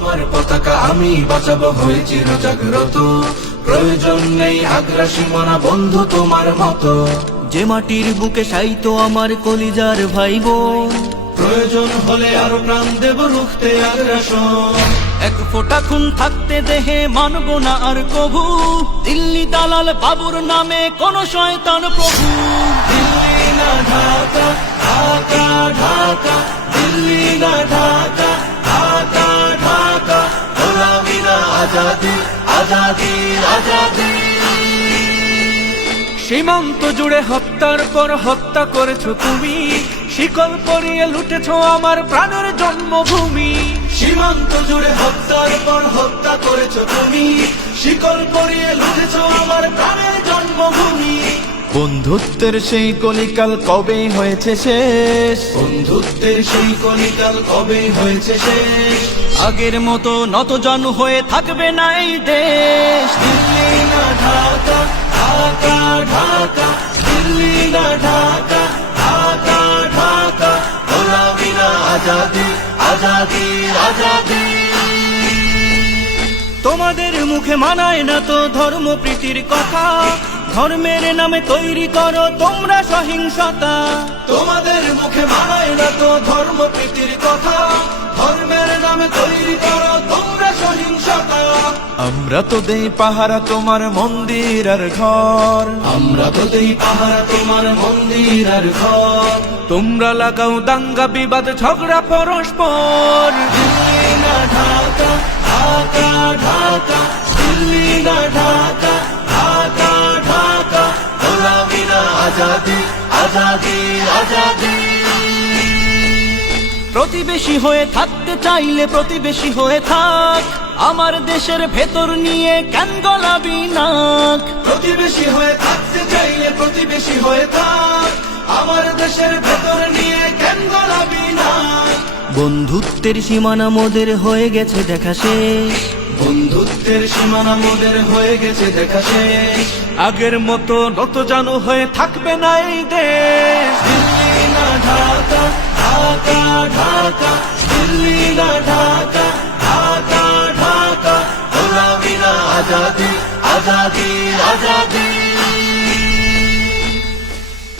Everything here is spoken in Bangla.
আমার পতাকা আমি বাঁচাবো হয়ে চির জাগ্রত। প্রয়োজন নেই আগ্রাসী মনা বন্ধু তোমার মতো। যে মাটির বুকে সাইতো আমার কলিজার ভাইবোন, প্রয়োজন হলে আরো প্রাণ দেব রুখতে আগ্রাসন। এক ফোঁটা খুন থাকতে দেহে মানব না আর কভু। দিল্লি দালাল বাবুর নামে কোন শয়তান প্রভু। দিল্লি না ঢাকা, ঢাকা ঢাকা, দিল্লি না ঢাকা, ঢাকা ঢাকা, গোলামি না আজাদি, আজাদি আজাদি। সীমান্ত জুড়ে হত্যার পর হত্যা করেছো তুমি, শিকল পরিয়ে লুটেছো আমার প্রাণের জন্মভূমি। সীমান্ত জুড়ে হত্যার পর হত্যা করেছো তুমি, শিকল পরিয়ে লুটেছো আমার প্রাণের জন্মভূমি। বন্ধুত্বের সেই কলিকাল কবে হয়েছে শেষ, বন্ধুত্বের সেই কলিকাল কবে হয়েছে শেষ। আগের মতো নতজানু হয়ে থাকবে না এই দেশ। দিল্লি না ঢাকা, ঢাকা ঢাকা, দিল্লি না ঢাকা, ঢাকা ঢাকা, গোলামি না আজাদি, আজাদি আজাদি। তোমাদের মুখে মানায় না তো ধর্মপ্রীতির কথা, ধর্মের নামে তৈরি করো তোমরা সহিংসতা। তোমাদের মুখে মানায় না তো ধর্মপ্রীতির কথা, ধর্মের নামে তৈরি করো তোমরা সহিংসতা। আমরা তো দেই পাহারা তোমার মন্দির আর ঘর, আমরা তো দেই পাহারা তোমার মন্দির আর ঘর। তোমরা লাগাও দাঙ্গা বিবাদ ঝগড়া পরস্পর। দিল্লি না ঢাকা, ঢাকা ঢাকা, দিল্লি না ঢাকা, ঢাকা ঢাকা, গোলামি না আজাদি, আজাদি আজাদি। প্রতিবেশী হয়ে থাকতে চাইলে প্রতিবেশী হয়ে থাক, আমার দেশের ভেতর নিয়ে কেন গলাবি নাক। প্রতিবেশী হয়ে থাকতে চাইলে প্রতিবেশী হয়ে থাক, আমার দেশের ভেতর নিয়ে কেন গলাবি না। বন্ধুত্বের সীমানা মোদের হয়ে গেছে দেখা শেষ, বন্ধুত্বের সীমানা মোদের হয়ে গেছে দেখা শেষ। আগের মতো নতজানু হয়ে থাকবে না এই দেশ। দিল্লি না ঢাকা, ঢাকা ঢাকা, দিল্লি না ঢাকা, ঢাকা ঢাকা, গোলামি না আজাদি, আজাদি আজাদি।